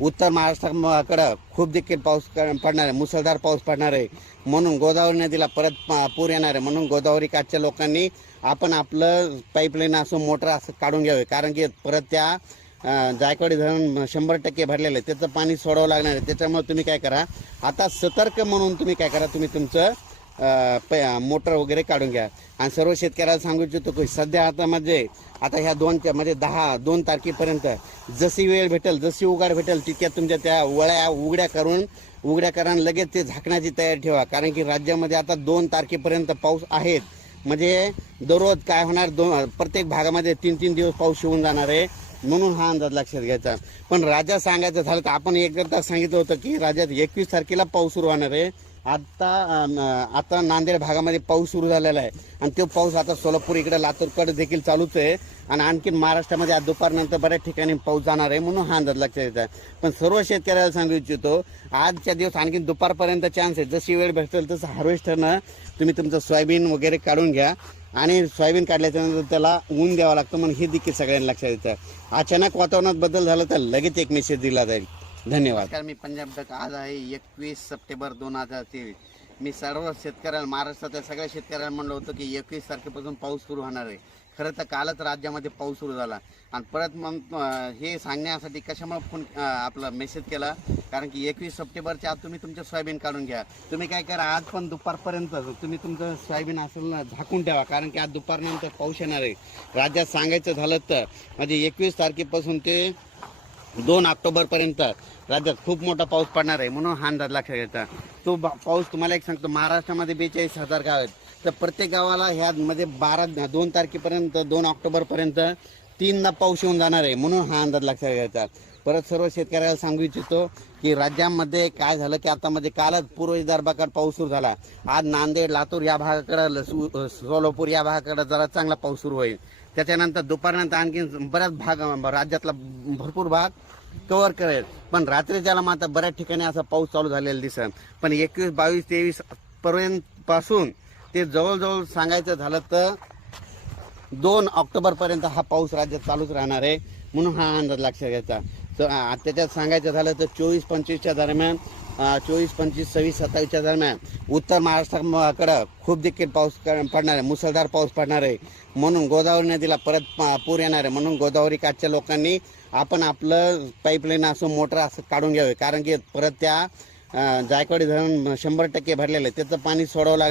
उत्तर महाराष्ट्राकडं खूप देखील पाऊस क- पडणार आहे मुसळधार पाऊस पडणार आहे. म्हणून गोदावरी नदीला परत पूर येणार आहे. म्हणून गोदावरी काठच्या लोकांनी आपण आपलं पाईपलाईन असो मोटर असं काढून घ्यावे. कारण की परत त्या जायकवाडी धरण शंभर टक्के भरलेलं आहे. त्याचं पाणी सोडावं लागणार आहे. त्याच्यामुळे तुम्ही काय करा आता सतर्क म्हणून तुम्ही काय करा तुम्ही तुमचं मोटर वगैरे काढून घ्या. आणि सर्व शेतकऱ्याला सांगू इच्छितो की सध्या आता म्हणजे आता ह्या दोन म्हणजे दहा दोन तारखेपर्यंत जशी वेळ भेटेल जशी उघाड भेटेल तितक्या तुमच्या त्या वळ्या उघड्या करून उघड्या करा लगेच ते झाकण्याची तयारी ठेवा. कारण की राज्यामध्ये आता दोन तारखेपर्यंत पाऊस आहेत. म्हणजे दररोज काय होणार दोन प्रत्येक भागामध्ये तीन तीन दिवस पाऊस येऊन जाणार आहे. म्हणून हा अंदाज लक्षात घ्यायचा. पण राजा सांगायचं झालं तर आपण एकदा सांगितलं होतं की राज्यात एकवीस तारखेला पाऊस सुरू होणार आहे. आता आता नांदेड भागामध्ये पाऊस सुरू झालेला आहे. आणि तो पाऊस आता सोलापूर इकडे लातूरकडे देखील चालूच आहे. आणि आणखीन महाराष्ट्रामध्ये आज दुपारनंतर बऱ्याच ठिकाणी पाऊस जाणार आहे म्हणून हा अंदाज लक्षात येत आहे. पण सर्व शेतकऱ्याला सांगू इच्छितो आजच्या दिवस आणखीन दुपारपर्यंत चान्स आहे. जशी वेळ भेटेल तसं हार्वेस्टरनं तुम्ही तुमचं सोयाबीन वगैरे काढून घ्या. आणि सोयाबीन काढल्याच्यानंतर त्याला ऊन द्यावं लागतं म्हणून हे देखील सगळ्यांना लक्षात येतं. अचानक वातावरणात बदल झाला तर लगेच एक मेसेज दिला जाईल. धन्यवाद. मी पंजाब डक आज आहे एकवीस सप्टेंबर दोन हजार तेवीस. मी सर्व शेतकऱ्यांना महाराष्ट्रातल्या सगळ्या शेतकऱ्यांना म्हणलं होतं की एकवीस तारखेपासून पाऊस सुरू होणार आहे. खरं तर कालच राज्यामध्ये पाऊस सुरू झाला. आणि परत मग अं, हे सांगण्यासाठी कशामुळे फोन अं, आपला मेसेज केला? कारण की एकवीस सप्टेंबरच्या आत तुम्ही तुमचं सोयाबीन काढून घ्या. तुम्ही काय करा आज पण दुपारपर्यंत तुम्ही तुमचं सोयाबीन असेल ना झाकून ठेवा. कारण की आज दुपारनंतर पाऊस येणार आहे. राज्यात सांगायचं झालं तर म्हणजे एकवीस तारखेपासून ते दोन ऑक्टोबरपर्यंत राज्यात खूप मोठा पाऊस पडणार आहे म्हणून हा अंदाज लक्षात घ्यायचा तो पाऊस तुम्हाला एक सांगतो महाराष्ट्रामध्ये बेचाळीस हजार गाव आहेत. तर प्रत्येक गावाला ह्या मध्ये बारा दोन तारखेपर्यंत दोन ऑक्टोबरपर्यंत तीनदा पाऊस येऊन जाणार आहे म्हणून हा अंदाज लक्षात घ्यायचा. परत सर्व शेतकऱ्याला सांगू इच्छितो की राज्यामध्ये काय झालं की आता मध्ये कालच पूर्व विदर्भाकडे पाऊस सुरू झाला. आज नांदेड लातूर या भागाकडे सोलापूर या भागाकडे जरा चांगला पाऊस सुरू होईल. त्याच्यानंतर दुपारनंतर आणखी बऱ्याच भाग राज्यातला भरपूर भाग कव्हर करेल. पण रात्री त्याला मात्र बऱ्याच ठिकाणी असा पाऊस चालू झालेला दिसेल पण एकवीस बावीस तेवीस पर्यंत पासून ते जवळजवळ सांगायचं झालं तर दोन ऑक्टोबरपर्यंत हा पाऊस राज्यात चालूच राहणार आहे म्हणून हा अंदाज लक्षात घ्यायचा. तर त्याच्यात सांगायचं झालं तर चोवीस पंचवीसच्या दरम्यान चोवीस पंचवीस सव्वीस सत्तावीसच्या दरम्यान उत्तर महाराष्ट्राकडं खूप देखील पाऊस क- पडणार आहे मुसळधार पाऊस पडणार आहे. म्हणून गोदावरी नदीला परत पूर येणार आहे. म्हणून गोदावरी काठच्या लोकांनी आपण आपलं पाईपलाईन असो मोटर असं काढून घ्यावे. कारण की परत त्या जायकवाडी धरण शंभर टक्के भरलेलं आहे. त्याचं पाणी सोडावं लागणार